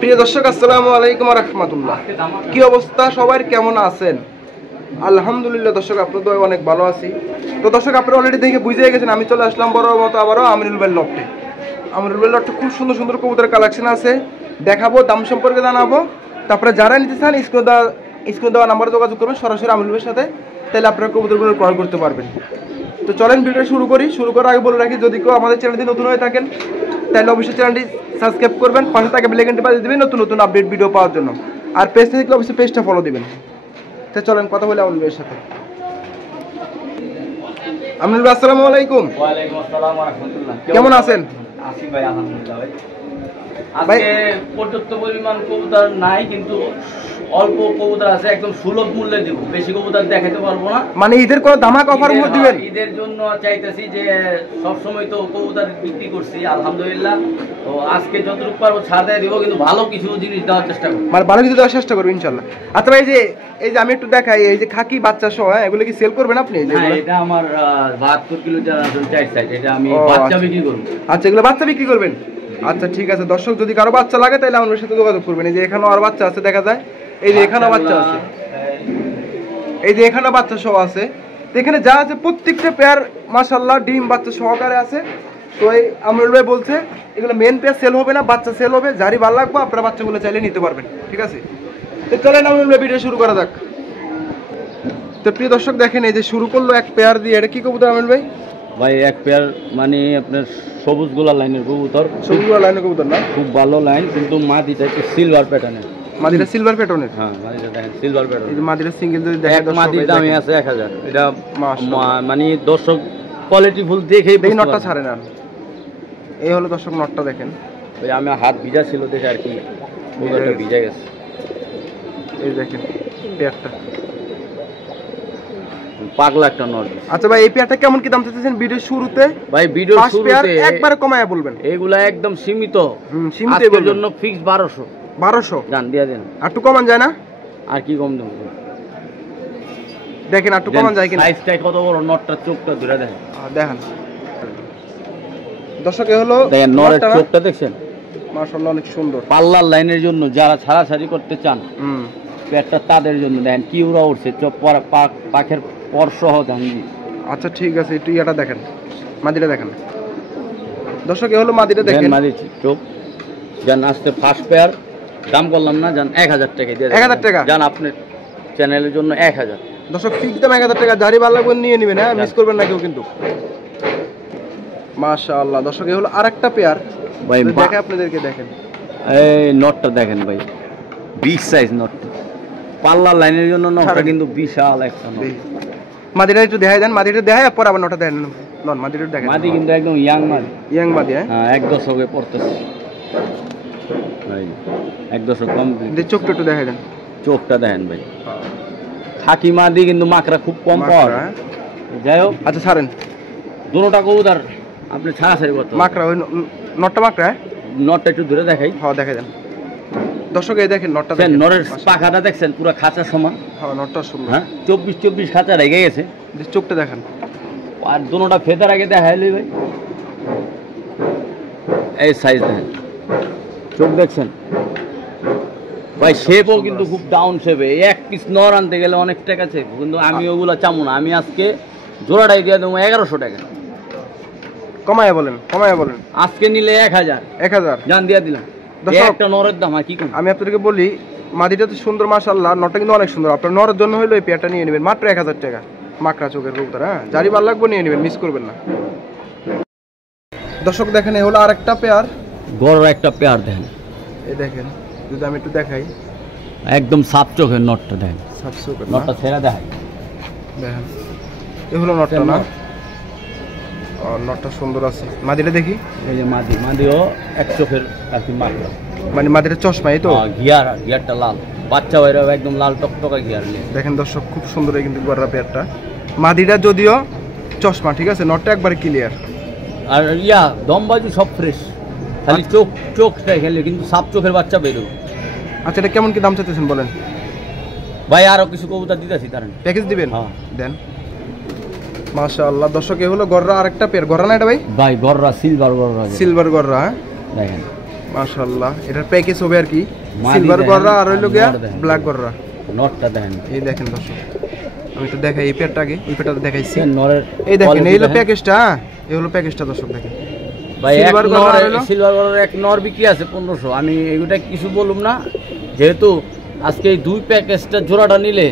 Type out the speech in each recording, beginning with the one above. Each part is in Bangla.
প্রিয় দর্শক, আসসালামু আলাইকুম ওয়া রাহমাতুল্লাহ। কি অবস্থা সবার, কেমন আছেন? আলহামদুলিল্লাহ দর্শক, আপনাদের অনেক ভালো আছি। তো দর্শক, আপনারা অলরেডি দেখে বুঝে গেছেন আমি চলে আসলাম বড় মতো আবারও আমিনুল ভাই লফটে। আমিনুল ভাই লফটে খুব সুন্দর সুন্দর কবুতরের কালেকশন আছে, দেখাবো, দাম সম্পর্কে জানাবো। তারপরে যারা নিতে চান স্ক্রিনে দেওয়া নাম্বারে যোগাযোগ করবেন সরাসরি আমিনুল ভাইয়ের সাথে, তাহলে আপনারা কবুতরগুলো ক্রয় করতে পারবেন। তো চলেন ভিডিও শুরু করি। শুরু করার আগে বলে রাখি, যদি কেউ আমাদের চ্যানেলটি নতুন হয়ে থাকেন তাহলে অবশ্যই চ্যানেলটি সাবস্ক্রাইব করবেন, পাশে থাকা বেল আইকনটি বাজিয়ে দিবেন নতুন নতুন আপডেট ভিডিও পাওয়ার জন্য। আর পেজটা দেখলে অবশ্যই পেজটা ফলো দিবেন। তো চলেন কথা বলি আমিনুল ভাইয়ের সাথে। আমিনুল ভাই, আসসালামু আলাইকুম। ওয়া আলাইকুম আসসালাম ওয়া রাহমাতুল্লাহ। কেমন আছেন? আছি ভাই, আলহামদুলিল্লাহ ভাই। আজকে পর্যাপ্ত পরিমাণ কবুতর নাই, কিন্তু অল্প কবুতর আছে, একদম সুলভ মূল্যে দিব। বেশি কবুতর দেখাতে পারবো না। মানে ঈদের কোনো ধামাক অফার মধ্যে দিবেন? ঈদের জন্য চাইতেছি যে সব সময় তো কবুতর বিক্রি করছি আলহামদুলিল্লাহ, তো আজকে যতটুকু পারবো ছাড় দিয়ে দিব, কিন্তু ভালো কিছু জিনিস দেওয়ার চেষ্টা করব। মানে ভালো কিছু দেওয়ার চেষ্টা করবো ইনশাআল্লাহ। আচ্ছা ভাই, এই যে আমি একটু দেখাই, এই যে খাকি বাচ্চা সহ, এগুলো কি সেল করবেন আপনি? হ্যাঁ, এটা আমার 72 কিলো চার সাইজ, এটা আমি বাচ্চা বিক্রি করব। আচ্ছা, এগুলো বাচ্চা বিক্রি করবেন? আচ্ছা ঠিক আছে দর্শক, যদি কারো বাচ্চা লাগে তাহলে আমার সাথে যোগাযোগ করবেন। এই যে এখানেও আর বাচ্চা আছে দেখা যায়, এই যে এখানেও বাচ্চা আছে, এই যে এখানেও বাচ্চা সহ আছে। তো এখানে যা আছে প্রত্যেকটা পেয়ার মাশাআল্লাহ ডিম বাচ্চা সহকারে আছে। তো এই আমিনুল ভাই বলছে এগুলো মেন পেয়ার সেল হবে না, বাচ্চা সেল হবে। যারই ভালো লাগবে আপনারা বাচ্চাগুলো চাইলে নিতে পারবেন, ঠিক আছে? তো চলেন আমিনুল ভাই ভিডিও শুরু করা যাক। তো প্রিয় দর্শক দেখেন, এই যে শুরু করলো এক পেয়ার দিয়ে। এটা কি কবুতর আমিনুল ভাই? ভাই এক পেয়ার মানে আপনার সবুজ গোলা লাইনের কবুতর। সবুজ গোলা লাইনের কবুতর না? খুব ভালো লাইন, কিন্তু মাদিটা একটু সিলভার প্যাটার্নের। মাদিটা সিলভার প্যাটার্নের? হ্যাঁ, মাদিটা দেখেন সিলভার প্যাটার্ন। এই যে মাদিটা সিঙ্গেল যদি দেখেন, মাদির দামই আছে 1000। এটা মানে দর্শক কোয়ালিটি ফুল দেখেই এই নটটা ছাড়ে না। এই হলো দর্শক নটটা দেখেন। ওই আমি হাত ভিজা ছিল দেখে আর কি কবুতরটা ভিজে গেছে। এই দেখেন পেয়ারটা পাগলা একটা নট। আচ্ছা ভাই, এই পেয়ারটা কেমন কি দাম চাইছেন ভিডিওর শুরুতে? ভাই ভিডিওর শুরুতে একবারে কমায়া বলবেন। এইগুলা একদম সীমিত, সীমিত আজকের জন্য ফিক্স 1200 জান দিয়া দেন। আর একটু কমান যায় না? আর কি কম দেব দেখেন, আর একটু কমান যায় কিনা? সাইজটা কত বড়, নটটা চোখটা ধরে দেখেন। দেখেন দর্শক, এই হলো দেখেন নরের চোখটা দেখছেন, মাশাআল্লাহ অনেক সুন্দর। পাল্লার লাইনের জন্য যারা ছাড়াছাড়ি করতে চান পেটটা তাদের জন্য দেখেন কি উড়া উঠছে, চোখ পাখের পর সহ দেখেন। আচ্ছা ঠিক আছে, একটু ইয়াটা দেখেন, মাদিটা দেখেন দর্শক। এই হলো মাদিটা দেখেন, মাদি চোখ জান। আসতে ফার্স্ট পেয়ার দাম করলাম না জান, 1000 টাকা দিয়ে। 1000 টাকা জান, আপনার চ্যানেলের জন্য 1000 দর্শক, ফিক্স দাম 1000 টাকা। যারই ভালো লাগবে নিয়ে নেবেন, হ্যাঁ, মিস করবেন না কেউ কিন্তু। মাশাআল্লাহ দর্শক, এই হলো আরেকটা পেয়ার ভাই, দেখে আপনাদেরকে দেখেন। এই নটটা দেখেন ভাই, বিগ সাইজ নটটা, পাল্লার লাইনের জন্য নটটা কিন্তু বিশাল একটা নট। মাদিটা একটু দেখাই দেন, মাদিটা দেখাই পর আবার নটা দেখেন। নন মাদিটা দেখেন, মাদি কিন্তু একদম ইয়াং মাদি। ইয়াং মাদি, হ্যাঁ, এক দশকে পড়তেছে ভাই, এক দশক কমপ্লিট। চোখটা একটু দেখাই দেন, চোখটা দেখেন ভাই। থাকি মাদি কিন্তু মাকড়া খুব কম পাওয়া। যাই হোক, আচ্ছা ছাড়েন দুটোটা কবুতর আপনি ছাড়াছাড়ি করতে মাকড়া। ওই নটটা মাকড়া, নটটা একটু দূরে দেখাই। হ্যাঁ দেখাই দেন দর্শক, এই দেখেন নটটা, নরের পাখাটা দেখছেন পুরো খাঁচা সমান। হ্যাঁ নটটা সুন্দর, হ্যাঁ 24 খাঁচা রেগে গেছে। চোখটা দেখেন। আর দুটোটা ফেদার আগে দেখাইলি ভাই, এই সাইজ দেখেন, চোখ দেখছেন ভাই। শেপও কিন্তু খুব ডাউন শেপে। এক পিস নর আনতে গেলে অনেক টাকা আছে, কিন্তু আমি ওগুলো চামু না। আমি আজকে জোড়াটাই দিয়ে দেবো 1100 টাকা। কমায়া বলেন, কমায়া বলেন। আজকে নিলে 1000 জান দিয়ে দিলাম। একটা নরের দাম আর কি কম। আমি আপনাদেরকে বলি, মাদিটা তো সুন্দর মাশাআল্লাহ, নটটা কিন্তু অনেক সুন্দর। আপনার নরের জন্য হইলো এই পেয়ারটা নিয়ে নেবেন মাত্র 1000 টাকা। মাকড়া চোখের কবুতর, হ্যাঁ, যারই ভালো লাগবে নিয়ে নেবেন, মিস করবেন না দর্শক। দেখেন এই হলো আরেকটা পেয়ার, বড় একটা পেয়ার দেখেন। এই দেখেন, যদি আমি একটু দেখাই, একদম সাপ চোখের নটটা দেখেন, সাপ চোখের নটটা ছেড়ে দেখাই দেখেন। এই হলো নটটা না? নটটা সুন্দর আছে। মাদিটা দেখি, এই যে মাদিও এক চোখের আর কি মাকড়া, মানে মাদিটা চশমা, এই তো গিয়ারটা লাল, বাচ্চা বাইরে একদম লাল টকটকা গিয়ার দেখেন দর্শক, খুব সুন্দর কিন্তু গররা পেয়ারটা। মাদিটা যদিও চশমা, ঠিক আছে, নটটা একবারে ক্লিয়ার। আর দমবাজু সব ফ্রেশ, খালি চোখটাই খেলে কিন্তু সাপ চোখের বাচ্চা বেরো। আচ্ছা, এটা কেমন কি দাম চাইতেছেন বলেন ভাই? আরো কিছু কবুতর দিতেছি, কারণ প্যাকেজ দিবেন। হ্যাঁ দেন। মাশাআল্লাহ দর্শক, এই হলো গররা আরেকটা পেয়ার। গররা না এটা ভাই? ভাই গররা, সিলভার গররা, সিলভার গররা, দেখেন মাশাআল্লাহ এটার প্যাকেজ হবে আর কি মাদি সিলভার দেখেন, গররা আর হইলো গিয়া নর দেখেন। ব্ল্যাক গররা। নটটা দেখেন এই দেখেন দর্শক, আমি তো দেখাই এই পেয়ারটা আগে, এই পেয়ারটা দেখাইছি। নরের এই দেখেন quality এই হলো দেখেন। প্যাকেজটা, এই হলো প্যাকেজটা দর্শক দেখেন। ভাই এক সিলভার গররা নর, হলো? সিলভার গররার এক নর বিক্রি আছে 1500। আমি এগুলা কিছু বলুম না, যেহেতু আজকে এই দুই প্যাকেজটা জোড়াটা নিলে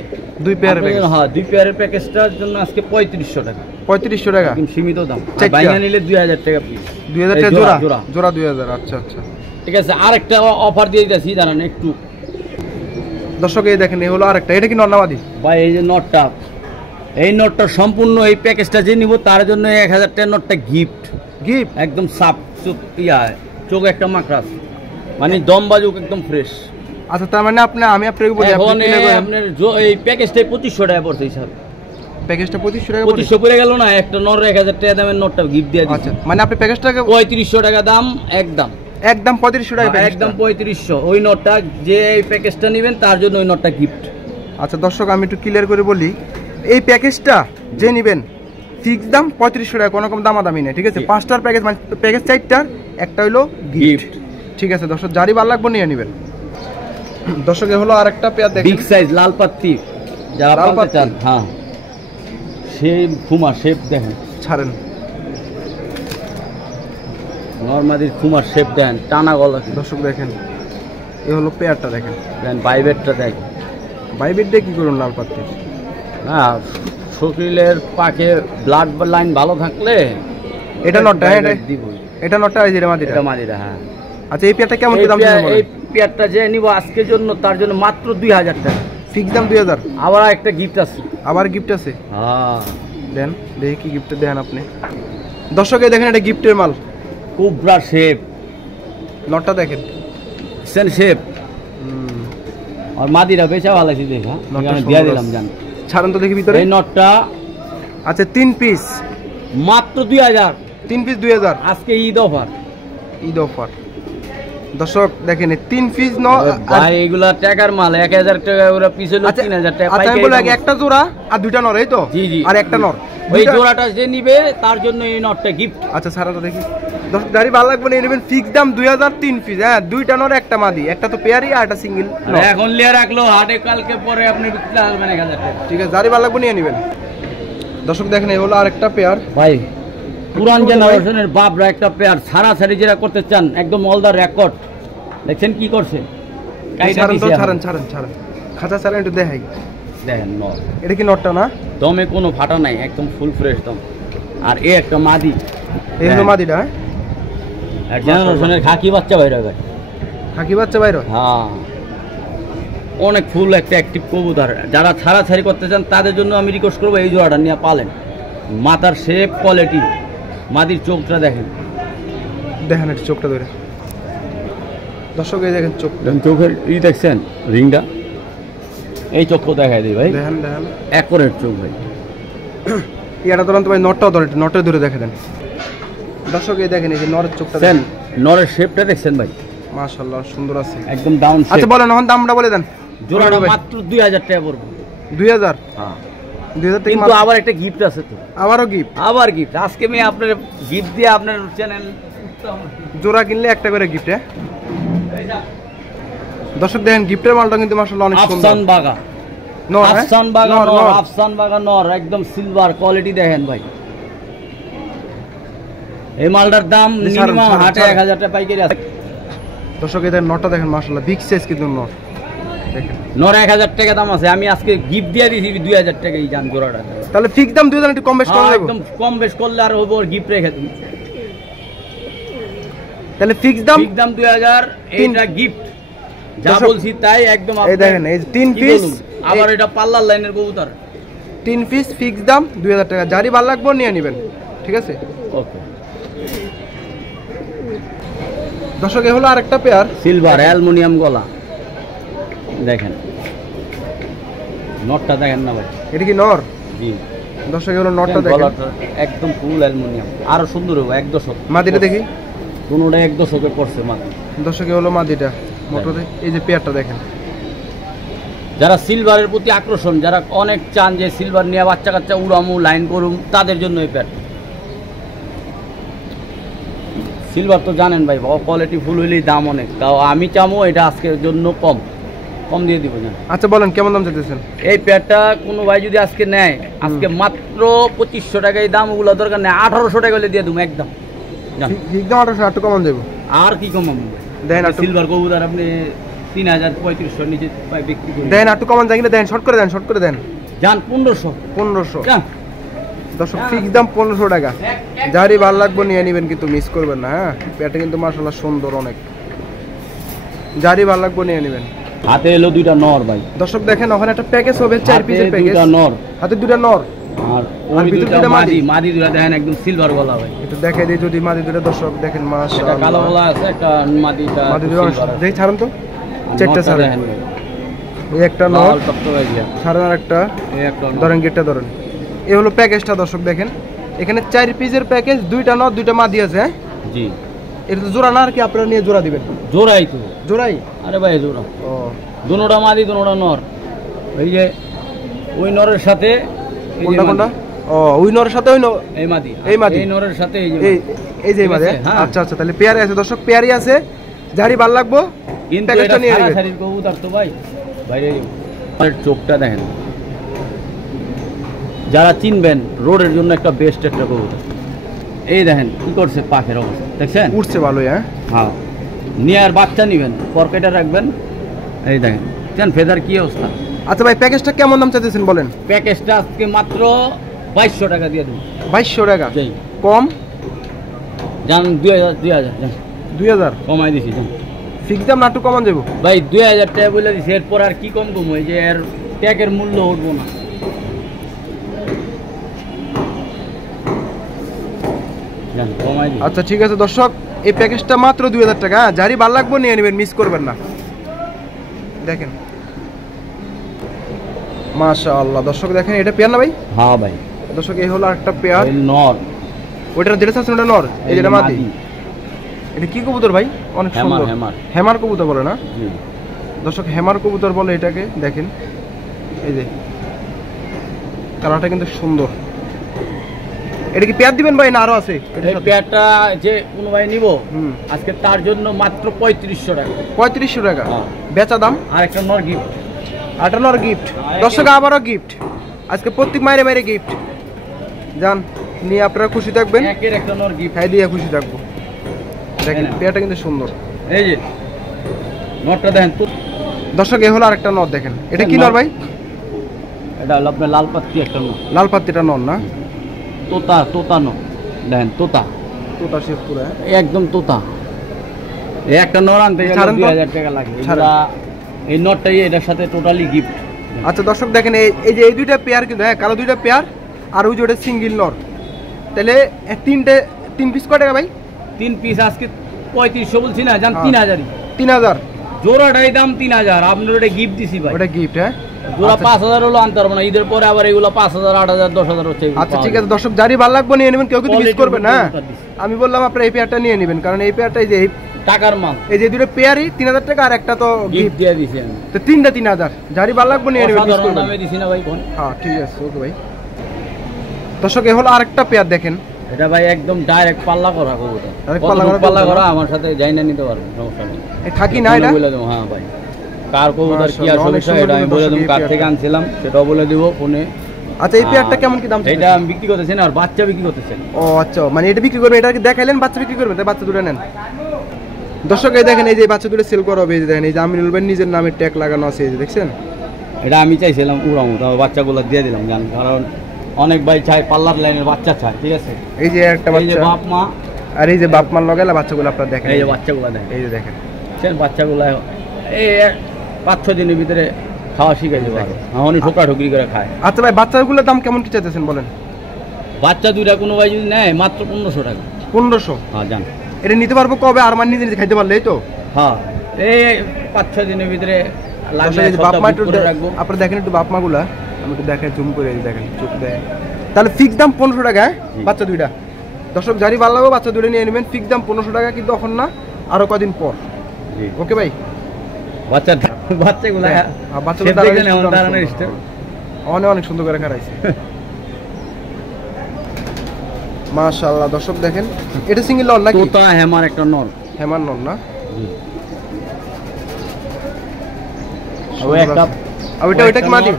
দুই পেয়ারের প্যাকেজ হ্যাঁ দুই পেয়ারের প্যাকেজটার জন্য আজকে 3500 টাকা 3500 টাকা, একদম সীমিত দাম। চারটা। বাইনা নিলে 2000 টাকা পিস। 2000 এই টাকা জোড়া, জোড়া, জোড়া। জোড়া 2000। আচ্ছা আচ্ছা ঠিক আছে, আরেকটা অফার দিয়ে দিতেছি দাঁড়ান একটু। দর্শক এই দেখেন এই হলো আরেকটা, এটা কি নরনামাদি? ভাই এই যে নটটা, এই নটটা সম্পূর্ণ এই প্যাকেজটা যে নিব তার জন্য 1000 টাকা নটটা গিফট। গিফট? একদম সাপ চোখ ইয়া, চোখ একটা মাকড়াস, মানে দম বাজুক একদম ফ্রেশ। আচ্ছা তার মানে আমি আপনাকে বলি এখন আপনি কিনে করেন। আপনার এই প্যাকেজটাই 2500 টাকা পড়ছে হিসাব। প্যাকেজটা 2500 টাকা পড়ে? 2500 পড়ে গেল না, একটা নর 1000 টাকা দামের নটটা গিফট দিয়ে আচ্ছা দিচ্ছি। মানে আপনি প্যাকেজটাকে 3500 টাকা দাম একদম, একদম 3500 টাকা প্যাকেজটা? একদম 3500। ওই নটটা যে এই প্যাকেজটা নেবেন তার জন্য ওই নটটা গিফট। আচ্ছা দর্শক আমি একটু ক্লিয়ার করে বলি, এই প্যাকেজটা যে নেবেন ফিক্স দাম 3500 টাকা, কোনো রকম দামাদামি নেই, ঠিক আছে? ঠিক। 5টার প্যাকেজ মানে প্যাকেজ 4টার একটা হলো গিফট, ঠিক আছে দর্শক? যারই ভালো লাগবে নিয়ে নেবেন। দর্শক এ হলো আরেকটা পেয়ার দেখেন, বিগ সাইজ লাল পাত্তি যারা লাল পালতে পাত্তি? চান, হ্যাঁ সেই খুমা শেপ দেখেন, ছাড়েন। নরমাদির খুমার শেপ দেন, টানা গলা দর্শক দেখেন এ হলো পেয়ারটা দেখেন, দেন, বাইবেটটা দেখেন। বাইবেট দিয়ে কি করুন লাল পাত্তি? না শরীরের পাকে ব্লাড লাইন ভালো থাকলে এটা নটটা, হ্যাঁ বাইবেট দিবই। এটা নটটা, এই যে মাদিটা। এটা মাদিরা, হ্যাঁ। আচ্ছা এই পেয়ারটা কেমন এই কি দাম পেয়ার- দিবেন এই বলেন? পেয়ারটা যে নিব আজকের জন্য তার জন্য মাত্র 2000 টাকা। ফিক্স দাম 2000, আবার একটা গিফট আছে। আবার গিফট আছে? হ্যাঁ দেন দেখি কি গিফট দেন আপনি। দর্শক এই দেখেন এটা গিফটের মাল, কোবরা শেপ, নটটা দেখেন। সেন শেপ। আর মাদিরা বেচা ভালো আছে দেখা, নটটা আমি সুন্দর দিয়ে আছে। দিলাম জান। ছাড়েন তো দেখি ভিতরে। এই নটটা আচ্ছা 3 পিস, মাত্র 2000, 3 পিস 2000 আজকে ঈদ অফার। ঈদ অফার। দর্শক দেখেন 3 পিস ভাই এগুলা টাকার মাল, 1000 টাকা ওরা পিস হলো 3000 টাকা আচ্ছা আমি পাইকারি বলি দাম। আগে একটা জোড়া আর দুইটা নর, এই তো? জি জি, আর একটা নর, ওই দুইটা- জোড়াটা যে নিবে তার জন্য এই নটটা গিফট। আচ্ছা ছাড়া তো দেখি। দর্শক গাড়ি ভালো লাগবে নিয়ে নেবেন, ফিক্স দাম 2000, 3 পিস, হ্যাঁ দুইটা নর একটা মাদি, একটা তো পেয়ারি আর একটা সিঙ্গেল। এখন লিয়ে রাখলো, হাটে কালকে পরে আপনি বিক্রি করবেন 1000 টাকা। ঠিক আছে গাড়ি ভালো লাগবে নিয়ে নেবেন। দর্শক দেখেন এই হলো আরেকটা পেয়ার, ভাই পুরান জেনারেশনের বাপরা একটা পেয়ার ছাড়াছাড়ি যেটা করতে চান, একদম অল দ্য রেকর্ড। দেখছেন কি করছে, কাইটা ছাড়েন তো, দিছে এখন। ছাড়েন ছাড়েন ছাড়েন, খাঁচা ছাড়েন একটু দেখাই। দেখেন নর, এটা কি নটটা না? দমে কোনো ফাটা নাই, একদম ফুল ফ্রেশ দম। আর এ একটা মাদি, এই হলো হ্যাঁ। মাদিটা, হ্যাঁ এক জেনারেশনের খাকি বাচ্চা বাইরে হয়। খাকি বাচ্চা বাইরে। হ্যাঁ অনেক ফুল একটা অ্যাক্টিভ কবুতর, যারা ছাড়াছাড়ি করতে চান তাদের জন্য আমি রিকোয়েস্ট করবো এই জোড়াটা নিয়ে পালেন। মাথার শেপ, কোয়ালিটি, মাদির চোখটা দেখেন, দেখেন একটু চোখটা ধরে। দর্শক এই দেখেন চোখটা, চোখের দেখছেন রিংটা, এই চোখটা দেখাই দিই ভাই, দেখেন দেখেন অ্যাকোরেট চোখ ভাই। ইয়াটা ধরেন তো ভাই, নটটাও ধরে, নটে ধরে দেখে দেন। দর্শক এই দেখেন এই যে নরের চোখটা দেখছেন দেখেন, নরের শেপটা দেখছেন ভাই, মাশাআল্লাহ সুন্দর আছে। একদম ডাউন আচ্ছা শেপ। বলেন এখন দামটা বলে দেন। জোড়াটা মাত্র 2000 টাকা পড়বে। 2000? হ্যাঁ 2000 টাকা কিন্তু আবার একটা গিফট আছে তো, আবারও গিফট? আবার গিফট আজকে আমি আপনার গিফট দিয়ে আপনার চ্যানেল জোড়া কিনলে একটা করে গিফট, হ্যাঁ দর্শক দেখেন গিফটের মালটা কিন্তু মাশাআল্লাহ অনেক সুন্দর। আফসান বাগা, নর, হ্যাঁ? আফসান বাগা নর, নর, নর। আফসান বাগা নর, একদম সিলভার কোয়ালিটি দেখেন ভাই। এই মালটার দাম ছাড়েন, মিনিমাম ছাড়েন, হাটে ছাড়েন। 1000 টাকা পাইকারি আছে। দর্শক এই দেখেন নরটা দেখেন মাশাআল্লাহ বিগ সাইজ কিন্তু নর দেখেন। নর 1000 টাকা দাম আছে, আমি আজকে গিফট দিয়ে দিয়েছি 2000 টাকা এই জান জোড়াটা। তাহলে ফিক্স দাম 2000, একটু কম বেশ করে হ্যাঁ, দেব। একদম কম বেশ করলে আর হবো, গিফট রেখে দিন। তাহলে ফিক্স দাম ঠিক দাম 2000, এইটা গিফট, যা দর্শক, বলছি তাই একদম। এই দেখেন এই 3 কি পিস, বলুন, আবার এটা পাল্লার লাইনের কবুতর। 3 পিস ফিক্স দাম 2000 টাকা, যারই ভালো লাগবে নিয়ে নেবেন, ঠিক আছে? ওকে, দর্শক এই হলো আরেকটা পেয়ার, সিলভার অ্যালুমিনিয়াম গলা দেখেন, নটটা দেখেন না ভাই। এটা কি নর? জি, দর্শক এই হলো নরটা দেখেন। গলাটা একদম ফুল অ্যালুমিনিয়াম, আরো সুন্দর হবে, 1 দশক। মাদিটা দেখি। কোনোটা 1 দশকে পড়ছে মাত্র। দর্শক এই হলো মাদিটা মোটরে, এই যে পেয়ারটা দেখেন। যারা সিলভারের প্রতি আকর্ষণ, যারা অনেক চান যে সিলভার নিয়ে বাচ্চা কাচ্চা উড়ামু লাইন করুম, তাদের জন্য এই প্যাট। সিলভার তো জানেন ভাই, কোয়ালিটি ফুল হইলেই দাম অনেক, তাও আমি চামো এটা আজকের জন্য কম দিয়ে দিব জান। আচ্ছা বলেন কেমন দাম চাইতেছেন? এই পেয়ারটা কোনো ভাই যদি আজকে নেয়, আজকে মাত্র 2500 টাকা, এই দাম ওগুলো দরকার নেই, 1800 টাকা হলে দিয়ে দেবো একদম জান। একদম 1800, একটু কমান দেবো। আর কি কমাবো দেন সিলভার কবুতর আপনি 3000-3500 নিচে বিক্রি করেন। দেন একটু কমান যায় কিনা, দেন শর্ট করে দেন জান 1500 জান। দর্শক ফিক্স দাম 1500 টাকা। যারই ভালো লাগবে নিয়ে নেবেন, কিন্তু মিস করবেন না। হ্যাঁ, পেয়ারটা কিন্তু মাশাআল্লাহ সুন্দর অনেক, যারই ভালো লাগবে নিয়ে নেবেন। হাতে এলো দুইটা নর ভাই। দর্শক দেখেন ওখানে একটা প্যাকেজ হবে, 4 পিসের প্যাকেজ। দুইটা নর, হাতে দুইটা নর আর ওই দুইটা মাদি দুইটা দেখেন একদম সিলভার গলা ভাই। একটু দেখাই দিই যদি মাদি দুইটা, দর্শক দেখেন একটা মাশাআল্লাহ কালো গলা আছে, একটা মাদিটা দেখি ছাড়ুন তো, চারটা ছাড়েন। এই একটা নর লাল টকটক ভাইয়া, ছাড়েন, আর একটা এই একটা নর। ধরেন গেটটা ধরেন। এই হলো প্যাকেজটা দর্শক দেখেন, এখানে 4 পিসের প্যাকেজ, দুইটা নর দুইটা মাদি আছে। হ্যাঁ জি, এটা তো জোড়া না, আর কি আপনারা নিয়ে জোড়া দিবেন? জোড়াই তো, জোড়াই। আরে ভাই জোড়া, ও দুনোটা মাদি দুনোটা নর। এই যে ওই নরের সাথে কোনটা কোনটা? ও ওই নরের সাথে ওই এই মাদি, এই মাদি, এই নরের সাথে এই যে এই যে মাদি। হ্যাঁ। আচ্ছা আচ্ছা, তাহলে পেয়ারে আছে দর্শক, পেয়ারই আছে, যারই ভালো লাগবো কিন্তু প্যাকেজটা এটা নিয়ে সারা নেবেন। শাড়ির কবুতর তো ভাই বাইরে আর চোখটা দেখেন, যারা চিনবেন রোডের জন্য একটা বেস্ট একটা কবুতর। এই দেখেন কি করছে, পাখের অবস্থা দেখছেন, উঠছে ভালোই। হ্যাঁ হ্যাঁ, নিয়ে আর বাচ্চা নিবেন, পকেটে রাখবেন। এই দেখেন কেন ফেদার কি অবস্থা। আচ্ছা ভাই, প্যাকেজটা কেমন দাম চাইতেছেন বলেন? প্যাকেজটা আজকে মাত্র 2200 টাকা দিয়ে দেবো। 2200 টাকা যাই কম? যান 2000 যান 2000 কমাই দিছি যান ফিক্স দাম না, একটু কমান যাবো ভাই, 2000 টাকা বলে দিছি, এরপর আর কি কম কম, এই যে এর ট্যাগের মূল্য উঠবো না। যান কমাই দিই। আচ্ছা ঠিক আছে দর্শক, এই প্যাকেজটা মাত্র 2000 টাকা। হ্যাঁ, যারই ভালো লাগবে নিয়ে নেবেন, মিস করবেন না। দেখেন মাশাআল্লাহ, দর্শক দেখেন এটা পেয়ার না ভাই? হ্যাঁ ভাই, দর্শক এই হলো একটা পেয়ার। এই নর, ওইটা যেটা আছে ওটা নর, এই যেটা মাদি। এটা কি কবুতর ভাই? অনেক সুন্দর, হেমার কবুতর বলে না দর্শক, হেমার কবুতর বলে এটাকে। দেখেন এই যে কালারটা কিন্তু সুন্দর। এটা কি পেয়ার দিবেন ভাই না আরো আছে? এই পেয়ারটা যে কোনো ভাই নিব আজকে তার জন্য মাত্র 3500 টাকা। 3500 টাকা হ্যাঁ। বেচা দাম। আর একটা নর গিফট, আটা নর গিফট। দর্শক আবারও গিফট, আজকে প্রত্যেক মাইরে মাইরে গিফট। যান নিয়ে আপনারা খুশি থাকবেন, একের একটা নর গিফট। খাই দিয়ে খুশি থাকবো। দেখেন পেয়ারটা কিন্তু সুন্দর। এই যে নরটা দেখেন তো দর্শক, এ হলো আরেকটা নর। দেখেন এটা কি নর ভাই? এটা হলো আপনার লাল পাত্তি একটা নর, লাল পাত্তিটা নর না? তোতা নর দেখেন, তোতা শেপ পুরো। একদম তোতা। এই একটা নর আনতে গেলে 2000 টাকা লাগে। এই নরটাই এটার সাথে টোটালি গিফট। আচ্ছা দর্শক দেখেন, এই যে এই দুইটা পেয়ার কিন্তু, হ্যাঁ কালো দুইটা পেয়ার, আর ওই যে ওটা সিঙ্গেল নর। তাহলে তিন পিস কয় টাকা ভাই? 3 পিস আজকে 3500 বলছি না, জান 3000। 3000 জোড়াটাই দাম 3000। আপনার ওটা গিফট দিছি ভাই, ওটা গিফট। হ্যাঁ জোড়া 5000 হলো আনতে পারবো না, ঈদের পরে আবার এগুলো 5000 8000 10000 হচ্ছে। আচ্ছা ঠিক আছে দর্শক, যারই ভালো লাগবে নিয়ে নেবেন, কেউ কিন্তু মিস করবেন না। আমি বললাম আপনারা এই পেয়ারটা নিয়ে নেবেন, কারণ এই পেয়ারটা এই যে টাকার মাল, এই যে দুটো পেয়ারই 3000 টাকা, আর একটা তো গিফট দিয়ে দিছি আমি। তো তিনটা 3000, যারই ভালো লাগবে নিয়ে নেবেন, মিস করবেন না। দামে দিছি না ভাই কোন? হ্যাঁ ঠিক আছে, ওকে ভাই। দর্শক এ হলো আরেকটা পেয়ার। দেখেন এটা ভাই একদম ডাইরেক্ট পাল্লা করা কবুতর, ডাইরেক্ট পাল্লা করা। আমার সাথে যাই না নিতে পারবেন, সমস্যা নেই। এই থাকি না এটা বলে দেবো। হ্যাঁ ভাই, কার কবুতর কি আর সমস্যা এটা আমি বলে দেবো, কার থেকে আনছিলাম সেটাও বলে দিব ফোনে। আচ্ছা এই পেয়ারটা কেমন কি দাম? এটা আমি বিক্রি করতেছি না, আর বাচ্চা বিক্রি করতেছেন। ও আচ্ছা, মানে এটা বিক্রি করবেন, এটা কি দেখাইলেন বাচ্চা বিক্রি করবেন, তাই বাচ্চা দুটো নেন। দর্শক এই দেখেন, এই যে বাচ্চা দুটো সেল করা হবে, এই যে দেখেন, এই যে আমিনুল ভাই নিজের নামে ট্যাগ লাগানো আছে, এই যে দেখছেন। এটা আমি চাইছিলাম উড়ামো, তবে বাচ্চাগুলো দিয়ে দিলাম জান, কারণ অনেক ভাই চাই পাল্লার লাইনের বাচ্চা চায়। ঠিক আছে, এই যে একটা এই যে বাচ্চা, বাপ মা, আর এই যে বাপ মার লাগাইলা বাচ্চাগুলো আপনারা দেখেন, এই যে বাচ্চাগুলো দেখেন, এই যে দেখেন বাচ্চাগুলো এই 5-6 দিনের ভিতরে খাওয়া শিখে যাবে, এখনই ঠোকরা ঠুকরি করে খায়। আচ্ছা ভাই, বাচ্চাগুলোর দাম কেমন কি চাইতেছেন বলেন? বাচ্চা দুইটা কোনো ভাই যদি নেয় মাত্র 1500 টাকা। 1500? হ্যাঁ জান, এটা নিতে পারবো কবে? আর মানে নিজে নিজে খাইতে পারলেই তো। হ্যাঁ এই 5-6 দিনের ভিতরে লাগলে বাপ মা একটু রাখবো। আপনারা দেখেন একটু বাপ মাগুলা, আমি একটু দেখাই জুম করে দেখেন, চোখ দেখেন। তাহলে ফিক্স দাম 1500 টাকা। হ্যাঁ বাচ্চা দুইটা। দর্শক যারই ভালো লাগবে বাচ্চা দুইটা নিয়ে নেবেন, ফিক্স দাম 1500 টাকা, কিন্তু এখন না, আরো কদিন পর। ওকে ভাই, বাচ্চাগুলো অনেক অনেক সুন্দর করে খারাইছে। মাশাআল্লাহ দর্শক দেখেন, এটা সিঙ্গেল নর নাকি? তোতা হেমার একটা নর। হেমার নর না? ওই একটা আর ওইটা কি মাদি?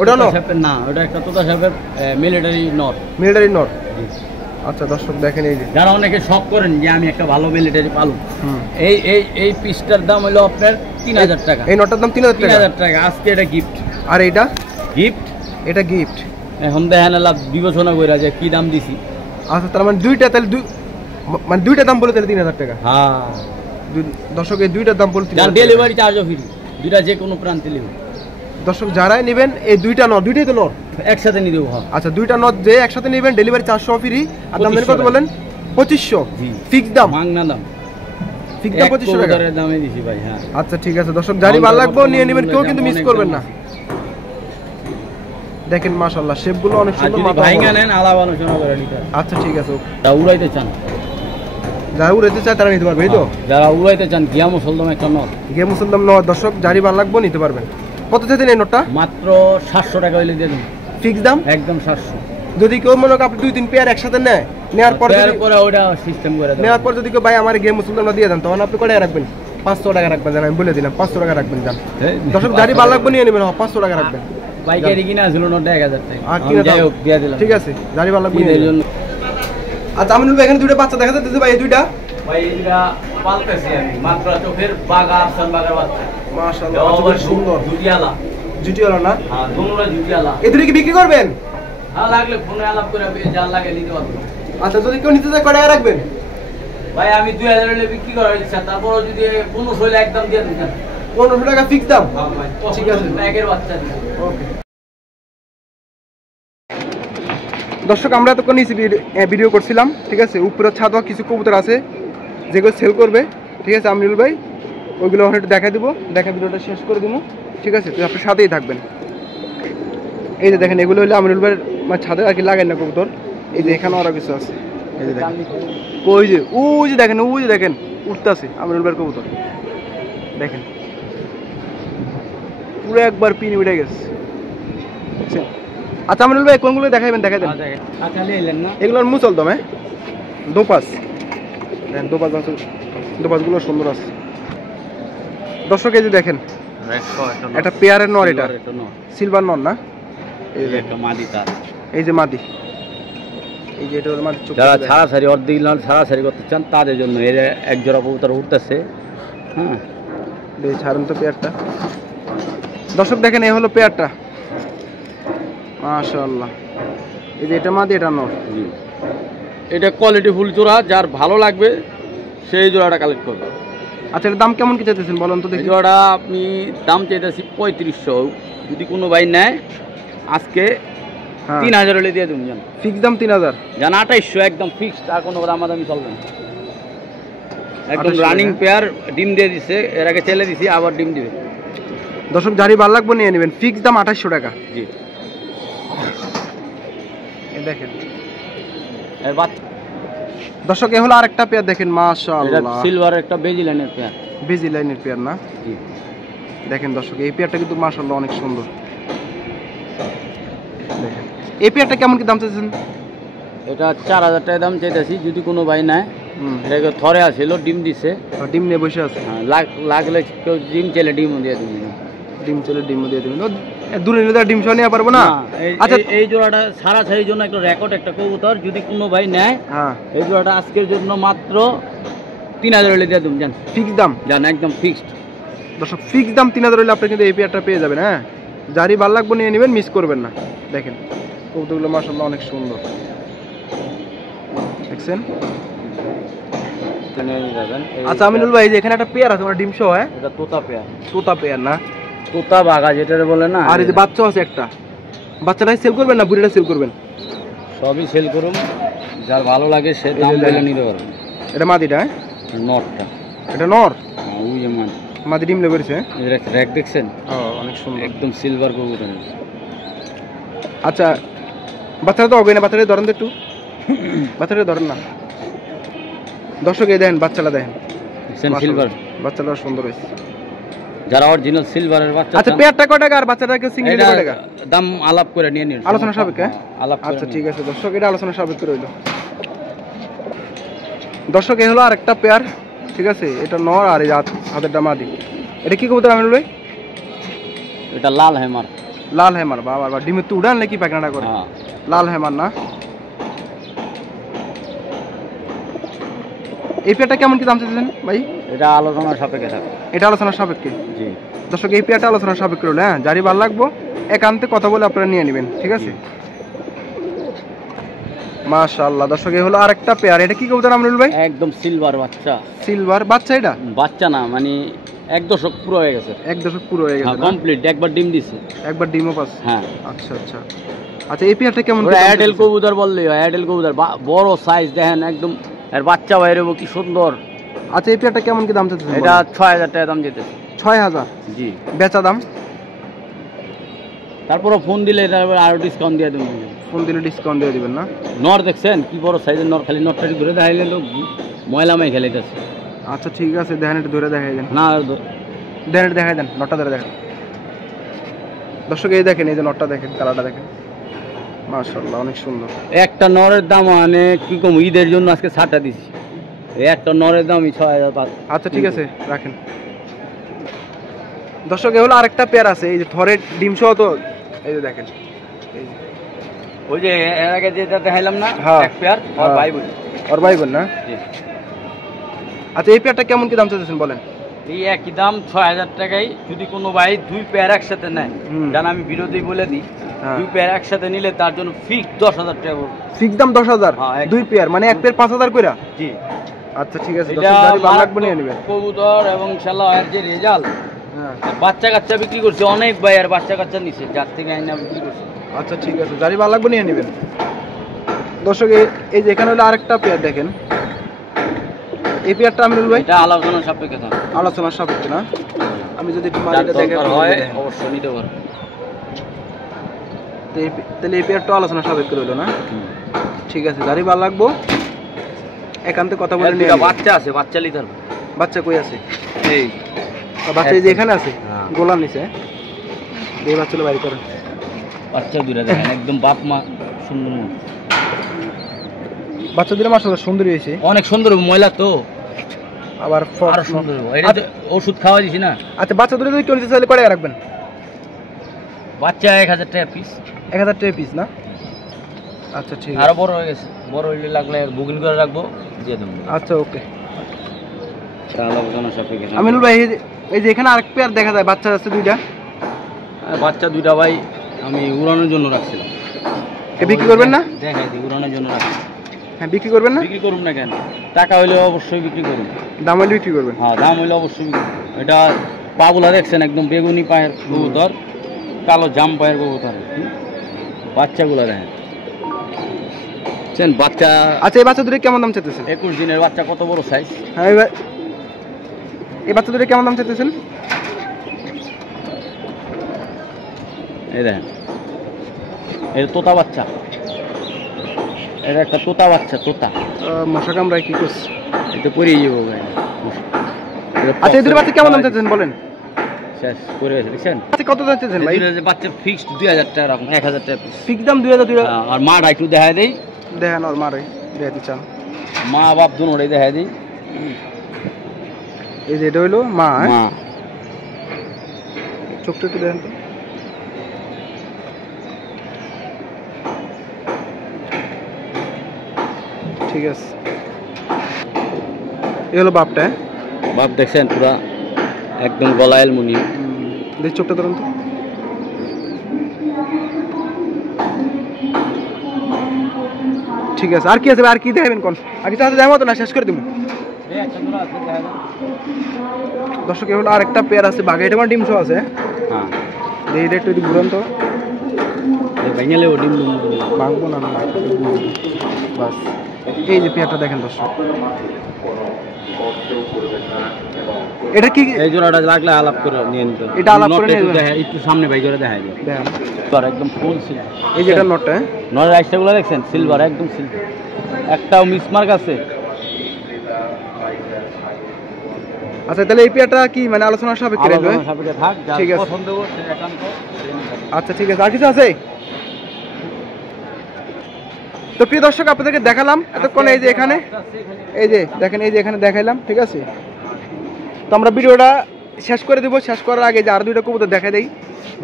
ওটা নর না, ওটা একটা তোতা সাহেবের মিলিটারি নর। মিলিটারি নর। আচ্ছা দর্শক দেখেন, এই যে যারা অনেকে শখ করেন যে আমি একটা ভালো মিলিটারি পালু, এই পিসটার দাম হলো আপনার 3000 টাকা। এই নটার দাম 3000 টাকা। আজকে এটা গিফট। আর এইটা? গিফট। এটা গিফট। এখন দেখেন লাভ বিবেচনা কইরা যে কি দাম দিছি। আচ্ছা তার মানে দুইটা, তাহলে মানে দুইটা দাম বলে তাহলে 3000 টাকা। হ্যাঁ দর্শক এই দুইটার দাম বলে 3000 টাকা। ডেলিভারি চার্জও ফ্রি, দুইটা যে কোনো প্রান্তে নেবেন। দর্শক যারাই নেবেন এই দুইটা নর, দুইটাই তো নর একসাথে নিয়ে দেবো। হ্যাঁ আচ্ছা দুইটা নর যে একসাথে নেবেন ডেলিভারি 400 ফ্রি। আর দাম কত বলেন? 2500। জি ফিক্স দাম? মাংনা দাম। ফিক্স দাম 2500 টাকা দামে দিছি ভাই। হ্যাঁ আচ্ছা ঠিক আছে দর্শক, যারই ভালো লাগবে নিয়ে নেবেন, কেউ কিন্তু মিস করবেন না। দেখেন মাশাআল্লাহ শেপগুলো অনেক সুন্দর। মাথা ভাঙা নেন আলাদা আলোচনা করে নিতে। আচ্ছা ঠিক আছে। তা উড়াইতে চান, যারা উড়াইতে চায় তারা নিতে পারবে, এই তো? যারা উড়াইতে চান গিয়া মুসলদম একটা নট, গিয়া মুসলদম নট। দর্শক যারই ভালো লাগবে নিতে পারবেন। কত চাইছেন এই নোটটা? মাত্র 700 টাকা হইলে দিয়ে দিন। ফিক্স দাম? একদম 700। যদি কেউ মনে করেন আপনি 2-3 পেয়ার একসাথে নেওয়ার পর ওটা সিস্টেম করে দেন। নেওয়ার পর যদি কেউ ভাই আমার গিয়া মুসলদম দিয়ে দেন, তখন আপনি কত টাকা রাখবেন? 500 টাকা রাখবেন। জান আমি বলে দিলাম 500 টাকা রাখবেন। জান দর্শক যারই ভালো লাগবে নিয়ে নেবেন। 500 টাকা রাখবেন। বাইকেরই কিনা ছিল নোট 1000 টাকা। আর কিনা যাই হোক দিয়ে দিলাম। ঠিক আছে, যারই ভালো লাগবে ঈদের জন্য। আচ্ছা আমিনুল ভাই এখানে দুটো বাচ্চা দেখা যাচ্ছে ভাই, এই দুইটা ভাই এইটা পালতেছি আমি, মাত্র চোখের বাগা আফসান বাগার বাচ্চা। মাশাআল্লাহ বাচ্চাটা সুন্দর। জুটিয়ালা। জুটিওয়ালা না? হ্যাঁ দুটোরা জুটিয়ালা। এই দুটো কি বিক্রি করবেন? হ্যাঁ লাগলে ফোনে আলাপ করে যা লাগে নিতে পারবো। আচ্ছা যদি কেউ নিতে চায় কত টাকা রাখবেন? ভাই আমি 2000 হলে বিক্রি করার ইচ্ছা, তারপর যদি 1500 হলে একদম দিয়ে দিন। 1500 টাকা ফিক্স দাম? ঠিক আছে ব্যাগের বাচ্চা দিন। ওকে দর্শক আমরা এতক্ষণ ভিডিও করছিলাম, ঠিক আছে? উপরে ছাদও কিছু কবুতর আছে যেগুলো সেল করবে, ঠিক আছে আমিনুল ভাই? ওইগুলো একটু দেখা দিব, দেখা ভিডিওটা শেষ করে দিব, ঠিক আছে? তো আপনার সাথেই থাকবেন। এই যে দেখেন এগুলো হলো আমিনুল ভাইয়ের মানে ছাদে আর কি লাগাই না কবুতর। এই যে এখানে আরও কিছু আছে, এই যে দেখেন ওই যে দেখেন উঠতেছে আমিনুল ভাইয়ের কবুতর। দেখেন পুরো একবার পিন উঠে গেছে, দেখছেন? আচ্ছা আমিনুল ভাই কোনগুলো দেখাবেন? দেখাই দেন। এগুলোর মুসলদম, হ্যাঁ দোপাস। দেখেন দোপাসগুলো সুন্দর আছে। দর্শক এই যে দেখেন একটা পেয়ারের নর, এটা সিলভার নর না? এই যে একটা মাদি, তার এই যে মাদি, এই যে এটা হলো মাদি। যারা ছাড়াছাড়ি অর্ধেক ছাড়াছাড়ি করতে চান তাদের জন্য এর এক জোড়া কবুতর উঠতেছে। হ্যাঁ ছাড়ুন তো পেয়ারটা। দর্শক দেখেন এই হলো পেয়ারটা, মাশাআল্লাহ। এই যে এটা মাদি, এটা নর। এটা কোয়ালিটি ফুল জোড়া, যার ভালো লাগবে সেই জোড়াটা কালেক্ট করবে। আচ্ছা এর দাম কেমন কি চাইতেছেন বলেন তো দেখি? জোড়া আপনি দাম চাইতেছি 3500, যদি কোনো ভাই নেয় আজকে 3000 হলে দিয়ে দেবেন। জান ফিক্স দাম 3000? জান 2800 একদম ফিক্সড, আর কোনো দামাদামি চলবে না। একদম রানিং পেয়ার, ডিম দিয়ে দিছে, এর আগে চেলে দিছি, আবার ডিম দিবে। দর্শক যারই ভালো লাগবে নিয়ে নেবেন। ফিক্স দাম 2800 টাকা। জি দেখেন এর বাচ্চা। দর্শক এ হলো আরেকটা পেয়ার, দেখেন মাশাআল্লাহ সিলভার একটা বেজি লাইনের পেয়ার। বেজি লাইনের পেয়ার না? জি দেখেন দর্শক এই পেয়ারটা কিন্তু মাশাআল্লাহ অনেক সুন্দর। দেখেন এই পেয়ারটা কেমন কি দাম চাইছেন? এটা 4000 টাকা দাম চাইতেছি, যদি কোনো ভাই নেয়। এটাকে থরে আসছিল, ডিম দিছে, ডিম নিয়ে বসে আছে। লাগলে কেউ ডিম চাইলে ডিমও দিয়ে দিবেন। ডিম চলে ডিমও দিয়ে দেবেন, দূরে নিলে ডিম সহ নিয়ে পারবো না। আচ্ছা এই জোড়াটা সারা ছাড়ির জন্য একটা রেকর্ড, একটা কবুতর, যদি কোনো ভাই নেয় এই জোড়াটা আজকের জন্য মাত্র 3000 হলে দিয়ে দেবেন। জান ফিক্স দাম? জান একদম ফিক্সড। দর্শক ফিক্স দাম 3000 হলে আপনি কিন্তু এই পেয়ারটা পেয়ে যাবেন। হ্যাঁ যারই ভালো লাগবে নিয়ে নেবেন, মিস করবেন না। দেখেন কবুতরগুলো মাশাআল্লাহ অনেক সুন্দর, দেখছেন? আচ্ছা আমিনুল ভাই যে এখানে একটা পেয়ার আছে ডিম সহ, হ্যাঁ এটা তোতা পেয়ার। তোতা পেয়ার না? তোতা বাঘা যেটা বলে না। আর এই যে বাচ্চা আছে একটা, বাচ্চাটাই সেল করবেন না বুড়িটা সেল করবেন? সবই সেল করুন, যার ভালো লাগে সে দাম বলে নিতে পারবে। এটা মাদিটা? হ্যাঁ নরটা। এটা নর? ওই যে মাদি ডিম লেগেছে। র্যাক দেখছেন? অনেক সুন্দর, একদম সিলভার কবুতর। আচ্ছা বাচ্চাটা তো হবে না, বাচ্চাটা ধরেন তো একটু, বাচ্চাটা ধরেন না। দর্শক এই দেখেন বাচ্চাটা, দেখেন সিলভার বাচ্চাটা সুন্দর হয়েছে। যারা অরিজিনাল সিলভারের বাচ্চা। আচ্ছা পেয়ারটা কত টাকা আর বাচ্চাটাকে সিঙ্গেল কত টাকা? দাম আলাপ করে নিয়ে নিন, আলোচনা সাপেক্ষে। আলাপ। আচ্ছা ঠিক আছে দর্শক, এটা আলোচনা সাপেক্ষে রইল। দর্শক এই হলো আরেকটা পেয়ার, ঠিক আছে, এটা নর আর এই হাতেরটা মাদি। এটা কি কবুতর আমিনুল ভাই? এটা লাল হেমার। লাল হেমার, বাবা বাবা, ডিমের তো উড়ান নাকি পায়খানাটা করে? হ্যাঁ লাল হেমার না? এই পেয়ারটা কেমন কি দাম চাইছেন ভাই? এটা আলোচনার সাপেক্ষে থাকে। এটা আলোচনার সাপেক্ষে? জি দর্শক এই পেয়ারটা আলোচনার সাপেক্ষে হলো, হ্যাঁ, যারই ভালো লাগবো একান্তে কথা বলে আপনারা নিয়ে নেবেন, ঠিক আছে। মাশাআল্লাহ দর্শক এই হলো আরেকটা পেয়ার। এটা কি কবুতর আমিনুল ভাই? একদম সিলভার বাচ্চা। সিলভার বাচ্চা? এটা বাচ্চা না, মানে 1 দশক পুরো হয়ে গেছে। 1 দশক পুরো হয়ে গেছে? কমপ্লিট, একবার ডিম দিছে। একবার ডিমও পাস? হ্যাঁ। আচ্ছা আচ্ছা আচ্ছা, এই পেয়ারটা কেমন? এয়ারটেল কবুতর বললেই হয়, এয়ারটেল কবুতর বড় সাইজ দেখেন একদম, এর বাচ্চা বাইরে কি সুন্দর। আচ্ছা এই পেয়ারটা কেমন কি দাম চাচ্ছেন? এটা 6000 টাকা দাম যেতেছে। 6000? জি। বেচা দাম? তারপরে ফোন দিলে আরো ডিসকাউন্ট দিয়ে দেবেন। ফোন দিলে ডিসকাউন্ট দিয়ে দিবেন না? নর দেখছেন কি বড় সাইজের নর, খালি নরটাকে ধরে দেখাইলে লোক ময়লা মাই খেলাইতেছে। আচ্ছা ঠিক আছে, দেখেন এটা ধরে দেখাই দেন। না দেখেন এটা দেখাই দেন, নটটা ধরে দেখেন। দর্শক এই দেখেন, এই যে নটটা দেখেন, কালারটা দেখেন, মাশাআল্লাহ অনেক সুন্দর। একটা নরের দাম মানে কি কম, ঈদের জন্য আজকে 60টা দিছি। এই একটা নরের দামই 6500। আচ্ছা ঠিক আছে রাখেন। দর্শক এ হলো আরেকটা পেয়ার আছে, এই যে থরের ডিম সহ, তো এই যে দেখেন, এই যে ওই যে এর আগে যেটা দেখাইলাম না, হ্যাঁ। এক পেয়ার আর ভাই বোন। ওর ভাই বোন না? জি। আচ্ছা এই পেয়ারটা কেমন কি দাম চাইছেন বলেন? এই একই দাম 6000 টাকায়। যদি কোনো ভাই 2 পেয়ার একসাথে নেয়, জান আমি বিরোধী বলে দিই, 2 পেয়ার একসাথে নিলে তার জন্য ফিক্স 10000 টাকা পড়বে। ফিক্স দাম 10000? হ্যাঁ, 2 পেয়ার মানে এক পেয়ার 5000 কইরা? জি। আচ্ছা ঠিক আছে, এটা দর্শক ভালো লাগবে নিয়ে নেবেন। কবুতর এবং ইনশাআল্লাহ এর যে রেজাল্ট, হ্যাঁ বাচ্চা কাচ্চা বিক্রি করছে অনেক ভাই, আর বাচ্চা কাচ্চা নিছে যার থেকে আইনা বিক্রি করছে। আচ্ছা ঠিক আছে, যারই ভালো লাগবে নিয়ে নেবেন। দর্শক এই যে এখানে হলো আরেকটা পেয়ার দেখেন, এই পেয়ারটা আমিনুল ভাই? এটা আলোচনার সাপেক্ষে থাকে। আলোচনার সাপেক্ষে না? আমি যদি একটু যার মালিটা দেখে দরকার হয় অবশ্যই নিতে পারো। তাহলে এই পেয়ারটা আলোচনার সাপেক্ষে রইলো না? ঠিক আছে, যারই ভালো লাগবো একান্তে কথা বলে নিয়ে নেবেন। বাচ্চা আছে, বাচ্চা নিতে পারবো। বাচ্চা কই আছে? এই বাচ্চা এই যে এখানে আছে, হ্যাঁ। গোলার নিচে। এই বাচ্চাগুলো বাইরে করেন। বাচ্চা দূরে দেখেন, একদম বাপ মা সুন্দর। বাচ্চা দিলে মাশাআল্লাহ সুন্দর হয়েছে, অনেক সুন্দর, ময়লা তো আবার আরো সুন্দর। এটা তো ওষুধ খাওয়া দিছি না। আচ্ছা বাচ্চা দুটো যদি কেউ নিতে চাইলে কয় টাকা রাখবেন? বাচ্চা 1000 টাকা পিস। 1000 টাকা পিস না? আচ্ছা ঠিক আছে, আরো বড় হয়ে গেছে, বড় হইলে লাগলে বুকিং করে রাখবো, দিয়ে দেবো। আচ্ছা ওকে। আলোচনা সাপেক্ষে। আমিনুল ভাই এই যে এখানে আরেক পেয়ার দেখা যায়, বাচ্চা আছে 2টা। বাচ্চা 2টা ভাই আমি উড়ানোর জন্য রাখছিলাম। বিক্রি করবেন না? দেখাই দিই, উড়ানোর জন্য রাখছি। হ্যাঁ বিক্রি করবেন না? বিক্রি করুন না কেন, টাকা হইলে অবশ্যই বিক্রি করুন। দাম হলে বিক্রি করবেন? হ্যাঁ দাম হইলে অবশ্যই বিক্রি করুন। এটা পাগুলা দেখছেন, একদম বেগুনি পায়ের কবুতর, কালো জাম পায়ের কবুতর। বাচ্চাগুলো দেখেন বাচ্চা। আচ্ছা এই বাচ্চা দুটো কেমন দাম চাইতেছেন? 21 দিনের বাচ্চা, কত বড় সাইজ। হ্যাঁ এই বাচ্চা দুটো কেমন দাম চাইতেছেন? এই দেখেন, এটা তোতা বাচ্চা, এটা একটা তোতা বাচ্চা, তোতা। মশা কামড়ায় কি করছে? এটা পরিয়ে যাবো ভাই। আচ্ছা এই দুটো বাচ্চা কেমন দাম চাইতেছেন বলেন? শেষ করে দেখছেন। আচ্ছা কত দাম চাইতেছেন ভাই? বাচ্চা ফিক্সড 2000 টাকা রাখুন, 1000 টাকা পিস। ফিক্স দাম 2000? আর মাটা একটু দেখায় দেই, দেখেন ওর মারে দেখাতে চান? মা বাপ দুটোই দেখায় দিই। এই যে এটা হইলো মা, মা চোখটা একটু দেখেন তো। ঠিক আছে, এই হলো বাপটা। বাপ দেখছেন পুরা একদম গলা অ্যালুমিনিয়াম। দেখ চোখটা ধরুন তো। ঠিক আছে, আর কি আছে? আর কি দেখাবেন কোন? আর কিছু আছে দেখাবো তো না, শেষ করে দিব। দর্শক এ হলো আরেকটা পেয়ার আছে, বাঘা, এটা আমার ডিম শো আছে। হ্যাঁ এইটা একটু ঘুরান তো। ভেঙেলে ও ডিম ভাঙবো না, বাস। এই যে পেয়ারটা দেখেন দর্শক, এটা কি? এই জোড়াটা লাগলে আলাপ করে নিয়ে নিতে। এটা আলাপ করে নিয়ে নেবেন, একটু সামনে ভাই করে দেখাই দিই। দেখেন তোর একদম ফুল সিলভার। এই যে এটা নটটা, নরের রাইসটাগুলো দেখছেন, সিলভার, একদম সিলভার, একটাও মিসমার্ক আছে। আচ্ছা তাহলে এই পেয়ারটা কি মানে আলোচনার সাপেক্ষে রাখবে? আলোচনার সাপেক্ষে থাক, যার ঠিক আছে। পছন্দ হবে সে একান্ত। আচ্ছা ঠিক আছে, আর কিছু আছে? তো প্রিয় দর্শক আপনাদেরকে দেখালাম এতক্ষণ, এই যে এখানে, এই যে দেখেন, এই যে এখানে দেখাইলাম, ঠিক আছে। তো আমরা ভিডিওটা শেষ করে দেবো। শেষ করার আগে যে আর দুইটা কবুতর দেখাই দেই,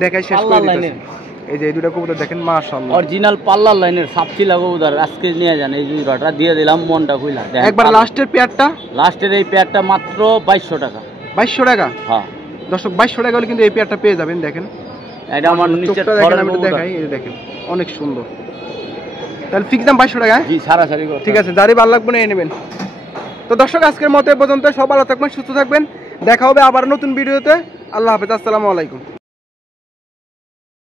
দেখাই শেষ করে দিতেছি। এই যে এই দুইটা কবুতর দেখেন, মাশাআল্লাহ অরিজিনাল পাল্লার লাইনের সাপচিলা কবুতর আজকে নিয়ে যান। এই জোড়াটা দিয়ে দিলাম, মনটা খুইলা একবার লাস্টের পেয়ারটা, লাস্টের এই পেয়ারটা মাত্র 2200 টাকা। 2200 টাকা? হ্যাঁ দর্শক 2200 টাকা হলে কিন্তু এই পেয়ারটা পেয়ে যাবেন। দেখেন এটা আমার নিচে চোখটা দেখেন, আমি একটু দেখাই, এই যে দেখেন অনেক সুন্দর। তাহলে ফিক্স দাম 2200 টাকা? জি সারাসারি করে। ঠিক আছে, যারই ভালো লাগবে নিয়ে নেবেন। তো দর্শক আজকের মতো এ পর্যন্ত, সব ভালো থাকবেন, সুস্থ থাকবেন, দেখা হবে আবার নতুন ভিডিওতে। আল্লাহ হাফেজ, আসসালামু আলাইকুম।